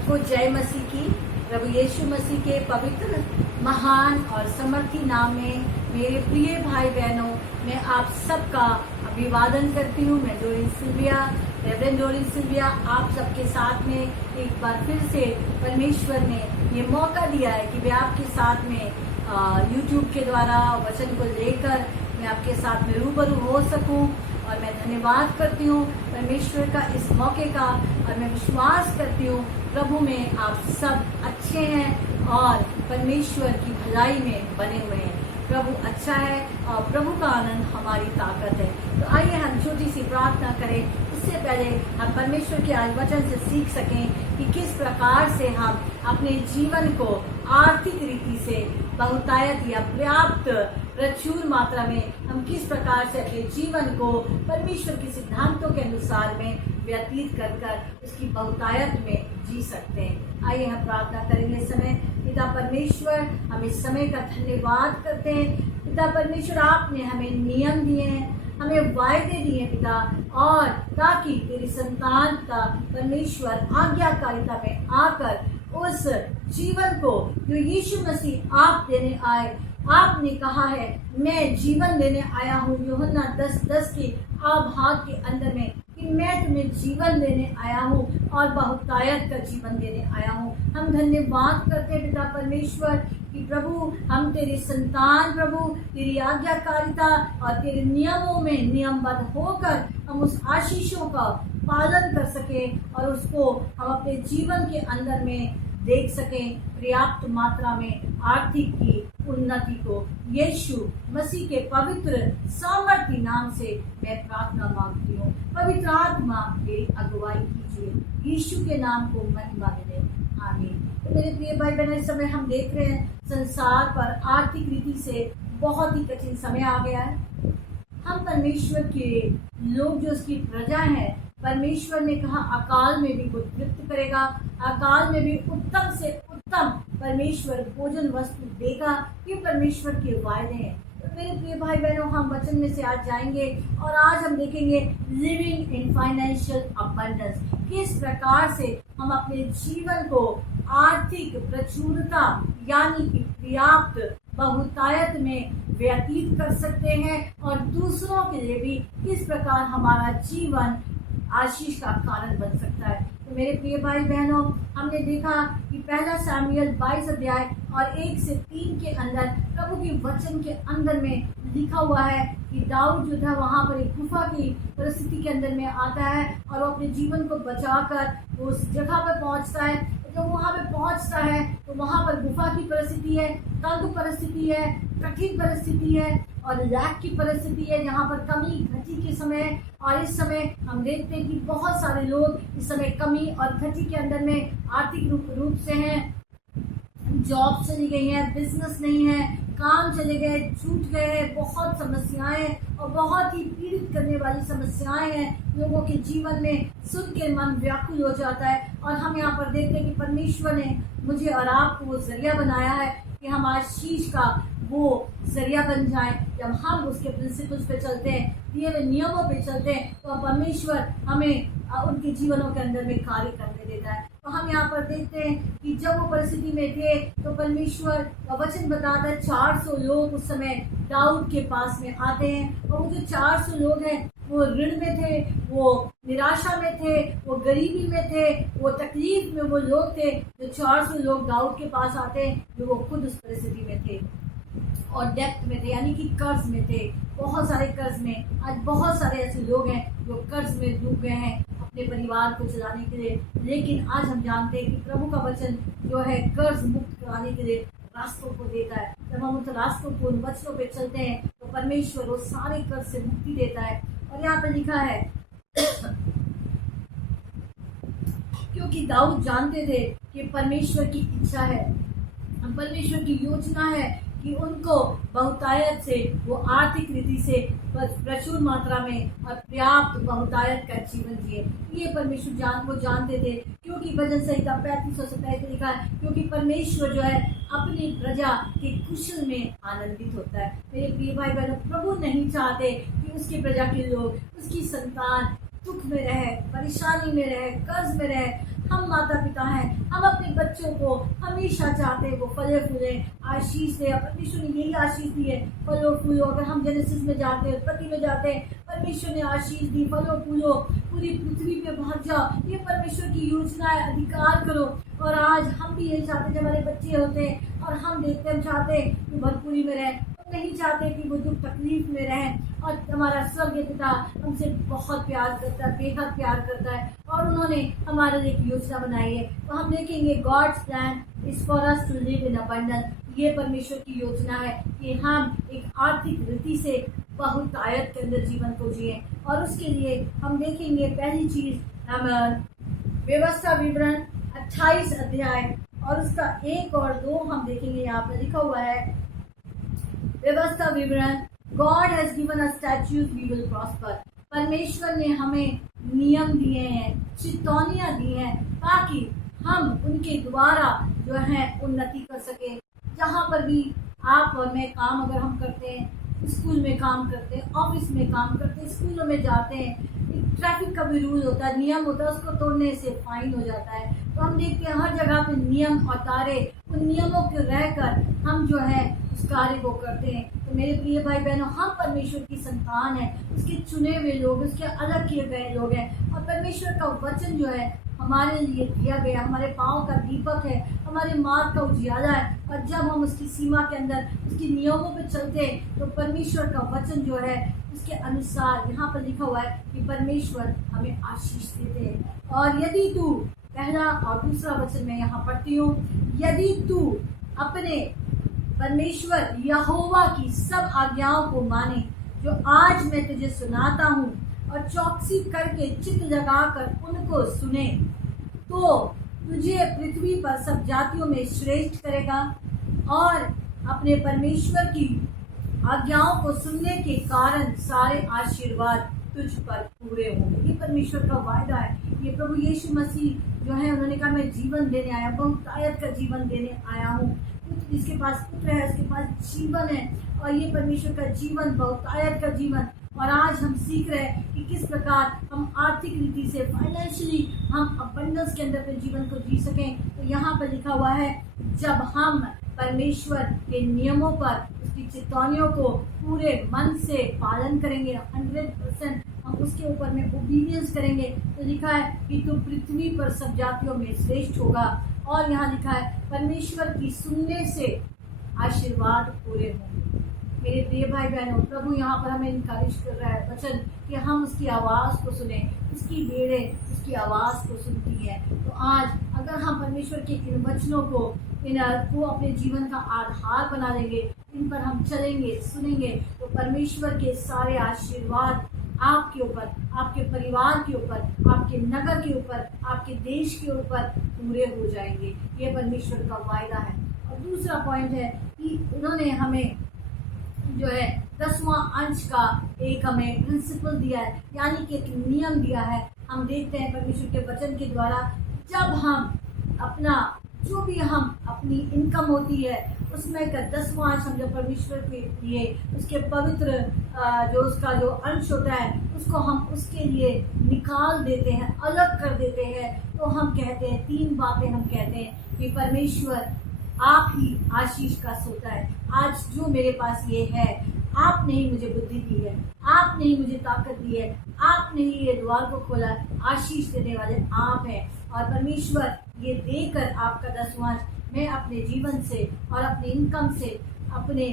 सबको जय मसीह की। प्रभु यीशु मसीह के पवित्र, महान और समर्थी नाम में मेरे प्रिय भाई बहनों, मैं आप सबका अभिवादन करती हूँ। मैं Doreen Sylvia, reverend Doreen Sylvia, आप सबके साथ में एक बार फिर से परमेश्वर ने ये मौका दिया है कि मैं आपके साथ में YouTube के द्वारा वचन को लेकर मैं आपके साथ में रूबरू हो सकूं। और मैं धन्यवाद करती हूँ परमेश्वर का इस मौके का, और मैं विश्वास करती हूँ प्रभु में आप सब अच्छे हैं और परमेश्वर की भलाई में बने हुए हैं। प्रभु अच्छा है और प्रभु का आनंद हमारी ताकत है। तो आइए हम छोटी सी प्रार्थना करें। इससे पहले हम परमेश्वर के आज वचन से सीख सकें कि किस प्रकार से हम अपने जीवन को आर्थिक रीति से बहुतायत या पर्याप्त प्रचुर मात्रा में हम किस प्रकार से अपने जीवन को परमेश्वर के सिद्धांतों के अनुसार में व्यतीत कर उसकी बहुतायत में जी सकते हैं। आइए हम प्रार्थना करेंगे। समय पिता परमेश्वर, हम इस समय का धन्यवाद करते हैं। पिता परमेश्वर, आपने हमें नियम दिए हैं, हमें वायदे दिए पिता, और ताकि तेरी संतान का परमेश्वर आज्ञाकारिता में आकर उस जीवन को जो यीशु मसीह आप देने आए, आपने कहा है मैं जीवन देने आया हूँ, यूहन्ना 10:10 के भाग के अंदर में, कि मैं तुम्हें जीवन देने आया हूँ और बहुतायत का जीवन देने आया हूँ। हम धन्यवाद करते हैं पिता परमेश्वर कि प्रभु हम तेरी संतान, प्रभु तेरी आज्ञाकारिता और तेरे नियमों में नियमबद्ध होकर हम उस आशीषों का पालन कर सकें और उसको हम अपने जीवन के अंदर में देख सकें, पर्याप्त मात्रा में आर्थिक की उन्नति को। यीशु मसीह के पवित्र सामर्थी नाम से मैं प्रार्थना मांगती हूँ। पवित्र आत्मा मेरी अगुवाई कीजिए, यीशु के नाम को महिमा मिले, आमीन। तो मेरे प्रिय भाई बहन, इस समय हम देख रहे हैं संसार पर आर्थिक रीति से बहुत ही कठिन समय आ गया है। हम परमेश्वर के लोग जो उसकी प्रजा है, परमेश्वर ने कहा अकाल में भी वो तृप्त करेगा, अकाल में भी उत्तम से उत्तम परमेश्वर भोजन वस्तु देगा। ये परमेश्वर के वायदे हैं। तो मेरे प्रिय भाई बहनों, हम वचन में से आज जाएंगे और आज हम देखेंगे लिविंग इन फाइनेंशियल अबंडेंस, किस प्रकार से हम अपने जीवन को आर्थिक प्रचुरता यानी कि पर्याप्त बहुतायत में व्यतीत कर सकते हैं और दूसरों के लिए भी किस प्रकार हमारा जीवन आशीष का कारण बन सकता है। तो मेरे प्रिय भाई बहनों, हमने देखा कि पहला सामुएल 22 अध्याय और 1 से 3 के अंदर प्रभु के वचन के अंदर में लिखा हुआ है कि दाऊद जो था वहाँ पर एक गुफा की परिस्थिति के अंदर में आता है और वो अपने जीवन को बचाकर उस जगह पर पहुँचता है। जब वहाँ पे पहुँचता है तो वहाँ पर गुफा की परिस्थिति है, तंग परिस्थिति है, कठिन परिस्थिति है और लैक की परिस्थिति है, जहाँ पर कमी घटी के समय। और इस समय हम देखते हैं कि बहुत सारे लोग इस समय कमी और घटी के अंदर में आर्थिक रूप से हैं। जॉब चली गई है, बिजनेस नहीं है, काम चले गए, छूट गए, बहुत समस्याएं और बहुत ही पीड़ित करने वाली समस्याएं हैं। लोगों के जीवन में सुन के मन व्याकुल हो जाता है। और हम यहाँ पर देखते हैं कि परमेश्वर ने मुझे और आपको वो जरिया बनाया है कि हम आशीष का वो जरिया बन जाए। जब हम उसके प्रिंसिपल्स पे चलते हैं, दिए हुए नियमों पे चलते हैं, तो परमेश्वर हमें उनके जीवनों के अंदर में कार्य करने देता है। तो हम यहाँ पर देखते हैं कि जब वो परिस्थिति में थे तो परमेश्वर का वचन बताता है 400 लोग उस समय दाऊद के पास में आते हैं। और वो जो 400 लोग हैं वो ऋण में थे, वो निराशा में थे, वो गरीबी में थे, वो तकलीफ में वो लोग थे। जो 400 लोग दाऊद के पास आते हैं जो वो खुद उस परिस्थिति में थे और डेप्थ में थे, यानी कि कर्ज में थे, बहुत सारे कर्ज में। आज बहुत सारे ऐसे लोग हैं जो कर्ज में डूब गए हैं अपने परिवार को चलाने के लिए। लेकिन आज हम जानते हैं कि प्रभु का वचन जो है कर्ज मुक्त कराने के लिए रास्तों को देता है। जब हम उन रास्तों को, उन वचनों पे चलते हैं तो परमेश्वर वो सारे कर्ज से मुक्ति देता है। और यहाँ पे लिखा है क्योंकि दाऊद जानते थे कि परमेश्वर की इच्छा है, परमेश्वर की योजना है कि उनको बहुतायत से, वो आर्थिक रीति से प्रचुर मात्रा में और पर्याप्त बहुतायत का जीवन जिए। ये परमेश्वर वो जानते थे। क्योंकि भजन संहिता 35:27 लिखा है, क्योंकि परमेश्वर जो है अपनी प्रजा के कुशल में आनंदित होता है। मेरे प्रिय भाई बहनों, प्रभु नहीं चाहते कि उसकी प्रजा के लोग, उसकी संतान दुख में रहे, परेशानी में रहे, कर्ज में रहे। हम माता पिता हैं, हम अपने बच्चों को हमेशा चाहते हैं वो फले फूले, आशीष दे। परमेश्वर ने यही आशीष दी है, फलो फूलो। अगर हम जेनेसिस में जाते हैं, उत्पत्ति में जाते हैं, परमेश्वर ने आशीष दी, फलो फूलो, पूरी पृथ्वी पे भाग जाओ। ये परमेश्वर की योजना है, अधिकार करो। और आज हम भी यही चाहते हैं, जब हमारे बच्चे होते हैं और हम देखते हैं, हम चाहते हैं कि भरपूरी में रहें, हम नहीं चाहते कि वो दुख तकलीफ में रहें। और हमारा स्वर्गीय पिता हमसे बहुत प्यार करता है, बेहद प्यार करता है, और उन्होंने हमारे लिए एक योजना बनाई है। तो हम देखेंगे God's plan is for us to live in abundance. ये परमेश्वर की योजना है कि हम एक आर्थिक रीति से बहुत आयत के अंदर जीवन को जिए। और उसके लिए हम देखेंगे पहली चीज, हम व्यवस्था विवरण 28 अध्याय और उसका 1 और 2 हम देखेंगे। यहाँ पर लिखा हुआ है व्यवस्था विवरण, God has given us statutes we will prosper. परमेश्वर ने हमें नियम दिए हैं, चेतावनियां दी हैं, ताकि हम उनके द्वारा जो है उन्नति कर सके। जहाँ पर भी आप और मैं काम अगर हम करते हैं, स्कूल में काम करते हैं, ऑफिस में काम करते हैं, स्कूलों में जाते हैं, ट्रैफिक का भी रूल होता है, नियम होता है, उसको तोड़ने से फाइन हो जाता है। तो हम देखते हैं हर जगह पे नियम और तारे, उन नियमों के रहकर हम जो है उस कार्य को करते हैं। तो मेरे प्रिय भाई बहनों, हम परमेश्वर की संतान हैं, उसके चुने हुए लोग, उसके अलग किए गए लोग हैं। और परमेश्वर का वचन जो है हमारे लिए दिया गया, हमारे पाँव का दीपक है, हमारे मार्ग का उजियाला है। और जब हम उसकी सीमा के अंदर, उसके नियमों पे चलते हैं, तो परमेश्वर का वचन जो है उसके अनुसार यहाँ पर लिखा हुआ है कि परमेश्वर हमें आशीष देते हैं। और यदि तू, पहला और दूसरा वचन मैं यहाँ पढ़ती हूँ, यदि तू अपने परमेश्वर यहोवा की सब आज्ञाओं को माने जो आज मैं तुझे सुनाता हूँ, और चौकसी करके चित्त लगाकर उनको सुने, तो तुझे पृथ्वी पर सब जातियों में श्रेष्ठ करेगा और अपने परमेश्वर की आज्ञाओं को सुनने के कारण सारे आशीर्वाद तुझ पर पूरे होंगे। ये परमेश्वर का वायदा है। ये प्रभु यीशु मसीह जो है, उन्होंने कहा मैं जीवन देने आया, बहुतायत का जीवन देने आया हूँ। जिसके पास पुत्र है उसके पास जीवन है, और ये परमेश्वर का जीवन, बहुतायत का जीवन। और आज हम सीख रहे हैं कि किस प्रकार हम आर्थिक रीति से, फाइनेंशियली हम अबंडेंस के अंदर अपने जीवन को जी सकें। तो यहाँ पर लिखा हुआ है, जब हम परमेश्वर के नियमों पर, उसकी चेतावनियों को पूरे मन से पालन करेंगे, 100% हम उसके ऊपर में ओबीडियंस करेंगे, तो लिखा है कि तू पृथ्वी पर सब जातियों में श्रेष्ठ होगा। और यहाँ लिखा है परमेश्वर की सुनने से आशीर्वाद पूरे होंगे। मेरे प्रिय भाई बहनों, प्रभु यहाँ पर हमें इनकरेज कर रहा है वचन कि हम उसकी आवाज़ को सुने। उसकी भेड़ें उसकी आवाज़ को सुनती है। तो आज अगर हम परमेश्वर के इन वचनों को, को अपने जीवन का आधार बना लेंगे, इन पर हम चलेंगे, सुनेंगे, तो परमेश्वर के सारे आशीर्वाद आपके ऊपर, आपके परिवार के ऊपर, आपके नगर के ऊपर, आपके देश के ऊपर पूरे हो जाएंगे। ये परमेश्वर का वायदा है। और दूसरा पॉइंट है कि उन्होंने हमें जो है 10वां अंश का एक हमें प्रिंसिपल दिया है, यानी कि एक नियम दिया है। हम देखते हैं परमेश्वर के वचन के द्वारा, जब हम अपना जो भी हम अपनी इनकम होती है उसमें का 10वां अंश हम जब परमेश्वर के लिए, उसके पवित्र जो उसका जो अंश होता है उसको हम उसके लिए निकाल देते हैं, अलग कर देते हैं। तो हम कहते हैं 3 बातें हम कहते हैं कि परमेश्वर आप ही आशीष का सोता है। आज जो मेरे पास ये है, आपने ही मुझे बुद्धि दी है, आपने ही मुझे ताकत दी है, आपने ही ये द्वार को खोला, आशीष देने वाले आप हैं। और परमेश्वर ये देकर आपका 10वां मैं अपने जीवन से और अपने इनकम से, अपने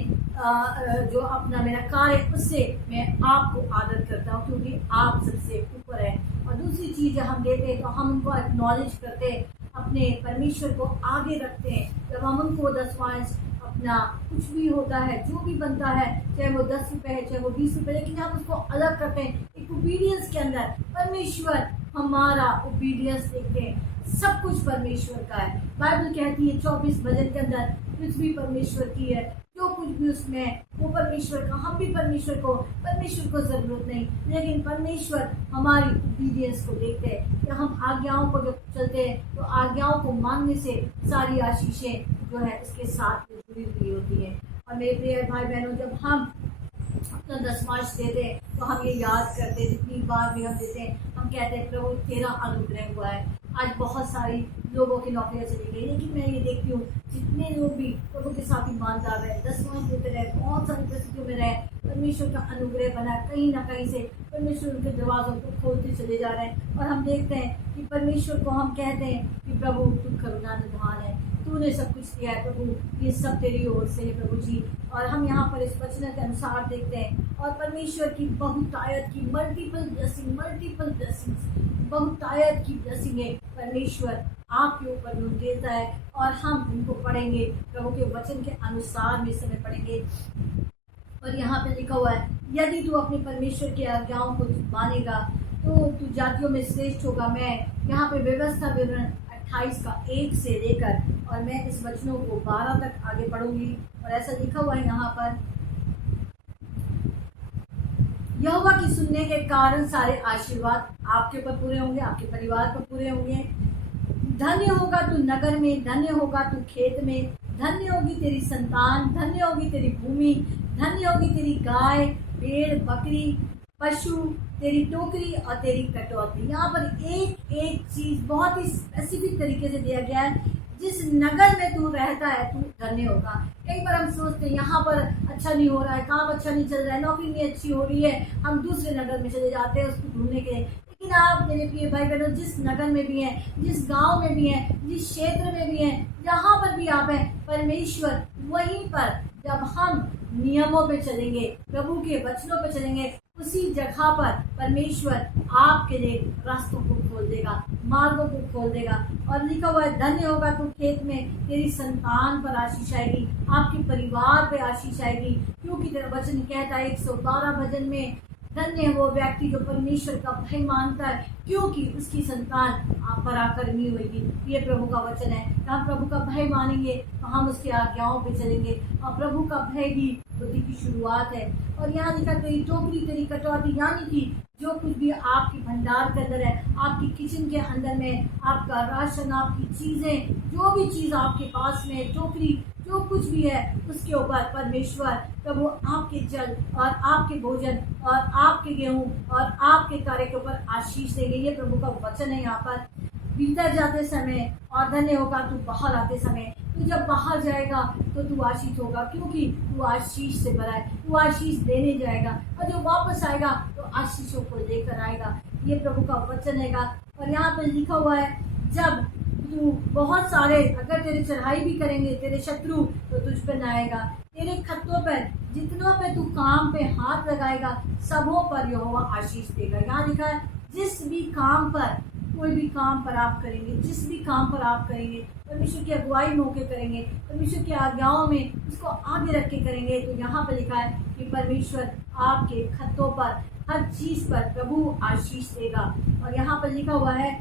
जो अपना मेरा कार्य, उससे मैं आपको आदर करता हूँ, क्योंकि आप सबसे ऊपर है। और दूसरी चीज़ हम देते हैं तो हम उनको एक्नॉलेज करते हैं, अपने परमेश्वर को आगे रखते हैं। जब हम उनको 10वां अपना कुछ भी होता है, जो भी बनता है, चाहे वो 10 रुपये है, चाहे वो 20 रुपये, लेकिन हम उसको अलग करते हैं एक ओबीडियंस के अंदर। परमेश्वर हमारा ओबीडियंस देखते हैं, सब कुछ परमेश्वर का है। बाइबल कहती है 24 भजन के अंदर, पृथ्वी परमेश्वर की है, जो कुछ भी उसमें वो परमेश्वर का। हम भी परमेश्वर को जरूरत नहीं, लेकिन परमेश्वर हमारी ओबीडियंस को देखते हैं कि हम आज्ञाओं को जब चलते हैं, तो आज्ञाओं को मानने से सारी आशीषें जो है उसके साथ जुड़ी हुई होती है। और मेरे प्रिय भाई बहनों, जब हम अपना 10वां देते हैं तो हम ये याद करते हैं, जितनी बार भी हम देते हैं हम कहते हैं प्रभु तेरा अनुग्रह हुआ है, आज बहुत सारी लोगों की नौकरियां चली गई, लेकिन मैं ये देखती हूँ जितने लोग भी प्रभु के साथ ईमानदार रहे, दसवां देते रहे, बहुत सारी परिस्थितियों में रहे, परमेश्वर का अनुग्रह बना, कहीं ना कहीं से परमेश्वर उनके दरवाजों को खोलते चले जा रहे हैं। और हम देखते हैं कि परमेश्वर को हम कहते हैं कि प्रभु तू करुणा निधान है, तूने सब कुछ किया है प्रभु, ये सब तेरी ओर से है प्रभु जी। और हम यहाँ पर इस वचन के अनुसार देखते हैं और परमेश्वर की बहुतायत की मल्टीपल ब्लेसिंग्स, बहुतायत की ब्लेसिंग है परमेश्वर आपके ऊपर देता है। और हम इनको पढ़ेंगे प्रभु के वचन के अनुसार में समय पढ़ेंगे। और यहाँ पे लिखा हुआ है, यदि तू अपने परमेश्वर की आज्ञाओं को मानेगा तो तू जातियों में श्रेष्ठ होगा। मैं यहाँ पे व्यवस्था विवरण 28 का 1 से लेकर और मैं इस वचनों को 12 तक आगे पढ़ूंगी। और ऐसा लिखा हुआ है यहाँ पर, यहोवा की सुनने के कारण सारे आशीर्वाद आपके ऊपर पूरे होंगे, आपके परिवार पर पूरे होंगे। धन्य होगा तू नगर में, धन्य होगा तू खेत में, धन्य होगी तेरी संतान, धन्य होगी तेरी भूमि, धन्य होगी तेरी गाय, भेड़, बकरी, पशु, तेरी टोकरी और तेरी कटौती। यहाँ पर एक एक चीज बहुत ही स्पेसिफिक तरीके से दिया गया है, जिस नगर में तू रहता है तू धन्य होगा। कई बार हम सोचते हैं यहाँ पर अच्छा नहीं हो रहा है, काम अच्छा नहीं चल रहा है, नौकरी नहीं अच्छी हो रही है, हम दूसरे नगर में चले जाते हैं उसको ढूंढने के लिए। लेकिन आप मेरे प्रिय भाई बहनों, जिस नगर में भी हैं, जिस गांव में भी हैं, जिस क्षेत्र में भी हैं, जहाँ पर भी आप हैं, परमेश्वर वहीं पर जब हम नियमों पे चलेंगे, प्रभु के वचनों पे चलेंगे, उसी जगह पर परमेश्वर आपके लिए रास्तों को खोल देगा, मार्गों को खोल देगा। और लिखा हुआ है, धन्य होगा तू खेत में, तेरी संतान पर आशीष आएगी, आपके परिवार पे आशीष आएगी, क्योंकि तेरा वचन कहता है 112 भजन में, धन्य है वो व्यक्ति जो परमेश्वर का भय मानता है, क्योंकि उसकी संतान पराक्रमी होगी। ये प्रभु का वचन है। हम प्रभु का भय मानेंगे तो हम उसकी आज्ञाओं पे चलेंगे, और प्रभु का भय भी बुद्धि की शुरुआत है। और यहाँ लिखा, तेरी टोकरी तेरी कटौती, यानी कि जो कुछ भी आपकी भंडार के अंदर है, आपकी किचन के अंदर में, आपका राशन, आपकी चीजें, जो भी चीज आपके पास में, टोकरी, जो कुछ भी है, उसके ऊपर परमेश्वर प्रभु आपके जल और आपके भोजन और आपके गेहूं और आपके कार्य के ऊपर आशीष देंगे। ये प्रभु का वचन है। यहाँ पर भीतर जाते समय और धन्य होगा तू बाहर आते समय। तू जब बाहर जाएगा तो तू आशीष होगा, क्योंकि तू आशीष से भरा है, तू आशीष देने जाएगा, और जब वापस आएगा तो आशीषों को लेकर आएगा। ये प्रभु का वचन है। और यहाँ पर लिखा हुआ है, जब तू बहुत सारे अगर तेरे चढ़ाई भी करेंगे तेरे शत्रु तो तुझ पर न आएगा, तेरे खत्तों पर जितनों पे तू काम पे हाथ लगाएगा सबों पर यहोवा आशीष देगा। यहाँ लिखा है, जिस भी काम पर, कोई भी काम पर आप करेंगे, जिस भी काम पर आप करेंगे, परमेश्वर की अगुवाई में होकर करेंगे, परमेश्वर की आज्ञाओं में उसको आगे रख के करेंगे, तो यहाँ पर लिखा है कि परमेश्वर आपके खत्तों पर, हर चीज पर प्रभु आशीष देगा। और यहाँ पर लिखा हुआ है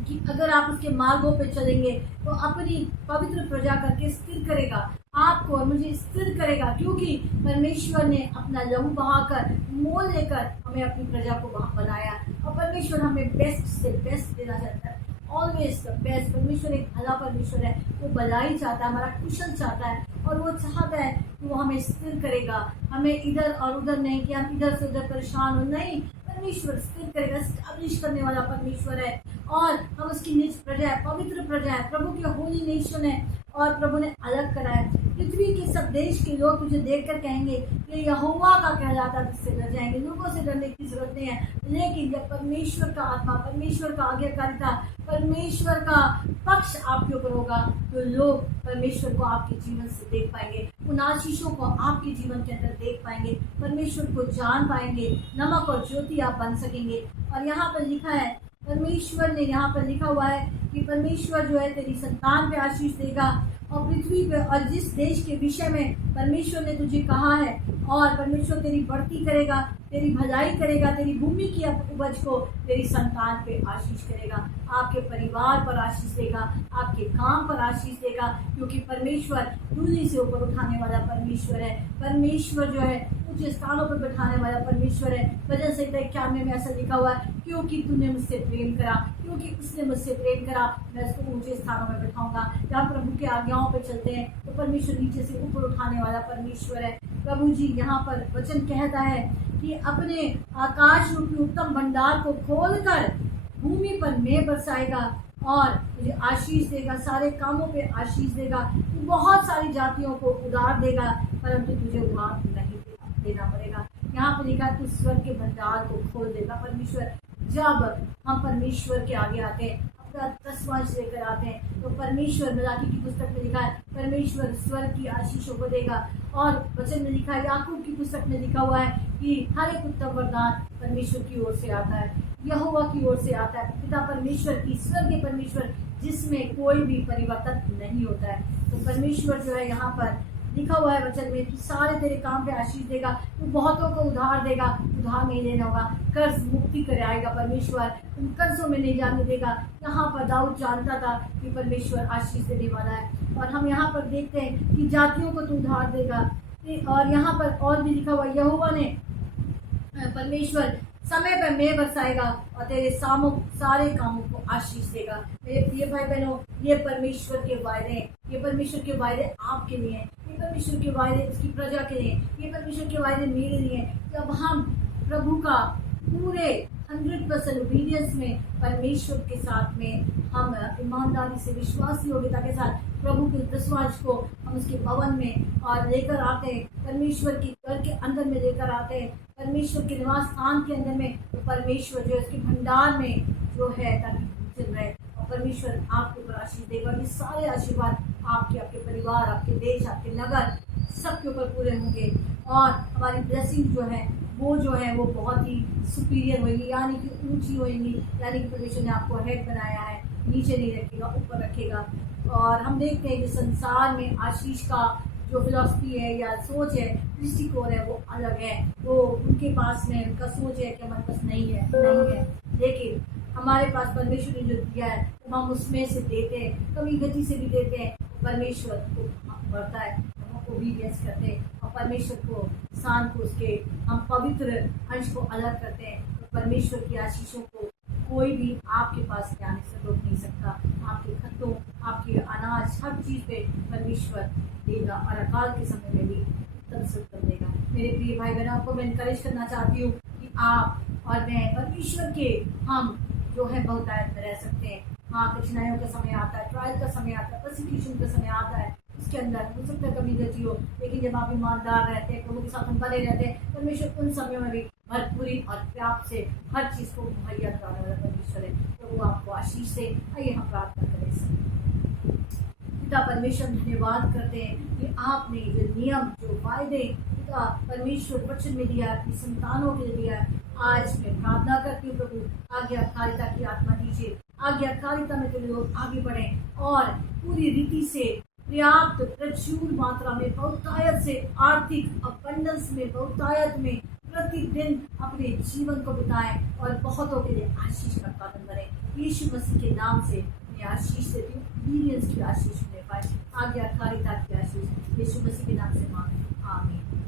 कि अगर आप उसके मार्गों पे चलेंगे तो अपनी पवित्र प्रजा करके स्थिर करेगा, आपको और मुझे स्थिर करेगा, क्योंकि परमेश्वर ने अपना लहू बहाकर, मोल लेकर हमें अपनी प्रजा को बनाया। और परमेश्वर हमें बेस्ट से बेस्ट देना चाहता है, ऑलवेज द बेस्ट। परमेश्वर एक भला परमेश्वर है, वो भलाई चाहता है, हमारा कुशल चाहता है, और वो चाहता है कि वो हमें स्थिर करेगा, हमें इधर और उधर नहीं कि हम इधर से उधर परेशान हो, नहीं, परमेश्वर स्थिर करेगा, स्टैब्लिश करने वाला परमेश्वर है। और हम उसकी निज प्रजा है, पवित्र प्रजा है, प्रभु के होली नेशन है, और प्रभु ने अलग करा है। पृथ्वी के सब देश के लोग तुझे देखकर कहेंगे ये यहोवा का कहलाता, तुझसे डर जाएंगे। लोगों से डरने की जरूरत नहीं है, लेकिन जब परमेश्वर का आत्मा, परमेश्वर का आज्ञाकारिता, परमेश्वर का पक्ष आपके ऊपर होगा तो लोग परमेश्वर को आपके जीवन से देख पाएंगे, उन आशीषों को आपके जीवन के अंदर देख पाएंगे, परमेश्वर को जान पाएंगे, नमक और ज्योति आप बन सकेंगे। और यहाँ पर लिखा है, परमेश्वर ने, यहाँ पर लिखा हुआ है कि परमेश्वर जो है तेरी संतान पे आशीष देगा, और पृथ्वी पे और जिस देश के विषय में परमेश्वर ने तुझे कहा है, और परमेश्वर तेरी बढ़ती करेगा, तेरी भलाई करेगा, तेरी भूमि की उपज को तेरी संतान पे आशीष करेगा, आपके परिवार पर आशीष देगा, आपके काम पर आशीष देगा, क्योंकि परमेश्वर दूरी से ऊपर उठाने वाला परमेश्वर है। परमेश्वर जो है ऊंचे स्थानों पर बैठाने वाला परमेश्वर है। भजन संहिता 91 में ऐसा लिखा हुआ है, क्योंकि तूने मुझसे प्रेम करा, क्योंकि उसने मुझसे प्रेम करा, मैं उसको ऊंचे स्थानों में बैठाऊंगा। जहाँ प्रभु के आज्ञाओं पर चलते हैं तो परमेश्वर नीचे से ऊपर उठाने वाला परमेश्वर है। प्रभु जी यहाँ पर वचन कहता है कि अपने आकाश रूपी उत्तम भंडार को खोलकर भूमि पर मेघ बरसाएगा और तुझे आशीष देगा, सारे कामों पे आशीष देगा। तू बहुत सारी जातियों को उधार देगा, परंतु तुझे उधार नहीं देना पड़ेगा। यहाँ पर लिखा तू स्वर्ग के भंडार को खोल देगा। परमेश्वर, जब हम परमेश्वर के आगे आते हैं, अपना दसवांश लेकर आते हैं, तो परमेश्वर, मलाकी की पुस्तक में लिखा है, परमेश्वर स्वर्ग की आशीषों को देगा। और वचन में लिखा है, याकूब की पुस्तक में लिखा हुआ है कि हर एक उत्तम वरदान परमेश्वर की ओर से आता है, यहोवा की ओर से आता है, पिता परमेश्वर की, स्वर्गीय परमेश्वर, जिसमें कोई भी परिवर्तन नहीं होता है। तो परमेश्वर जो है यहाँ पर लिखा हुआ है वचन में कि सारे तेरे काम पे आशीष देगा, तू बहुतों को उधार देगा, उधार नहीं लेना होगा, कर्ज मुक्ति कराएगा परमेश्वर, उन कर्जों में नहीं जाने देगा। यहाँ पर दाऊद जानता था कि परमेश्वर आशीष देने वाला है। और हम यहाँ पर देखते हैं कि जातियों को तू उधार देगा। और यहाँ पर और भी लिखा हुआ, यहोवा ने, परमेश्वर समय पर मेघ बरसाएगा और तेरे सारे कामों को आशीष देगा। मेरे प्रिय भाई बहनों, ये परमेश्वर के वायदे हैं, ये परमेश्वर के वायदे आपके लिए हैं, ये परमेश्वर के वायदे उसकी प्रजा के लिए, ये परमेश्वर के वायदे मेरे लिए हैं। जब हम प्रभु का पूरे 100% ओबीडियंस में, परमेश्वर के साथ में हम ईमानदारी से, विश्वासी योग्यता के साथ प्रभु के दसवांश को हम उसके भवन में और लेकर आते हैं, परमेश्वर की घर के अंदर में लेकर आते हैं, परमेश्वर के निवास स्थान के अंदर में, तो परमेश्वर जो है उसके भंडार में जो है ताकि चल रहे, और परमेश्वर आपके ऊपर आशीष देगा। ये सारे आशीर्वाद आपके, आपके परिवार, आपके देश, आपके नगर, सबके ऊपर पूरे होंगे। और हमारी ब्लेसिंग जो है वो बहुत ही सुपीरियर होगी, यानी कि ऊंची होगी, यानी कि परमेश्वर ने आपको हेड बनाया है, नीचे नहीं रखेगा, ऊपर रखेगा। और हम देखते हैं कि संसार में आशीष का जो फिलॉसफी है या सोच है, दृष्टिकोण है, वो अलग है। वो उनके पास में उनका सोच है कि हमारे पास नहीं है, लेकिन हमारे पास परमेश्वर ने जो दिया है तो हम उसमें से देते हैं, कभी गति से भी देते हैं, परमेश्वर को बढ़ता है, हम ओबीडियंस करते हैं, और परमेश्वर को, शान को, उसके हम पवित्र अंश को अलग करते हैं। तो परमेश्वर की आशीषों को कोई भी आपके पास आने से रोक नहीं सकता। आपके खतों, आपके अनाज, हर चीज पे परमेश्वर देगा, और अकाल के समय में भी उत्तम से उत्तम देगा। मेरे प्रिय भाई बहनों, आपको मैं इनकरेज करना चाहती हूँ कि आप और मैं परमेश्वर के, हम जो है बहुतायत में रह सकते हैं। हाँ, कठिनाइयों का समय आता है, ट्रायल का समय आता है, परसिक्यूशन का समय आता है, उसके अंदर हो सकता है कभी गति हो, लेकिन जब आप ईमानदार रहते हैं, प्रभु के साथ हम बने रहते हैं, परमेश्वर उन समयों में भी भरपूरी और पर्याप्त से हर चीज को मुहैया कराने वाला परमेश्वर है। तो वो आपको आशीष से। आइए हम प्रार्थना करें। पिता परमेश्वर, धन्यवाद करते हैं कि आपने जो नियम, जो वायदे पिता परमेश्वर वचन में दिया, अपनी संतानों के लिए दिया। आज मैं प्रार्थना करती हूँ प्रभु, आज्ञाकारिता की आत्मा दीजिए, आज्ञाकारिता में तो लोग आगे बढ़े और पूरी रीति से, पर्याप्त, प्रचुर मात्रा में, बहुतायत से, आर्थिक अबंडेंस में, बहुतायत में प्रतिदिन अपने जीवन को बिताएं और बहुतों के लिए आशीष का कारण बने। यीशु मसीह के नाम से मैं आशीष देती हूँ, ओबीडियंस की आशीष मिले पाए, आज्ञाकारिता की आशीष, यीशु मसीह के नाम से मांगते हैं, आमीन।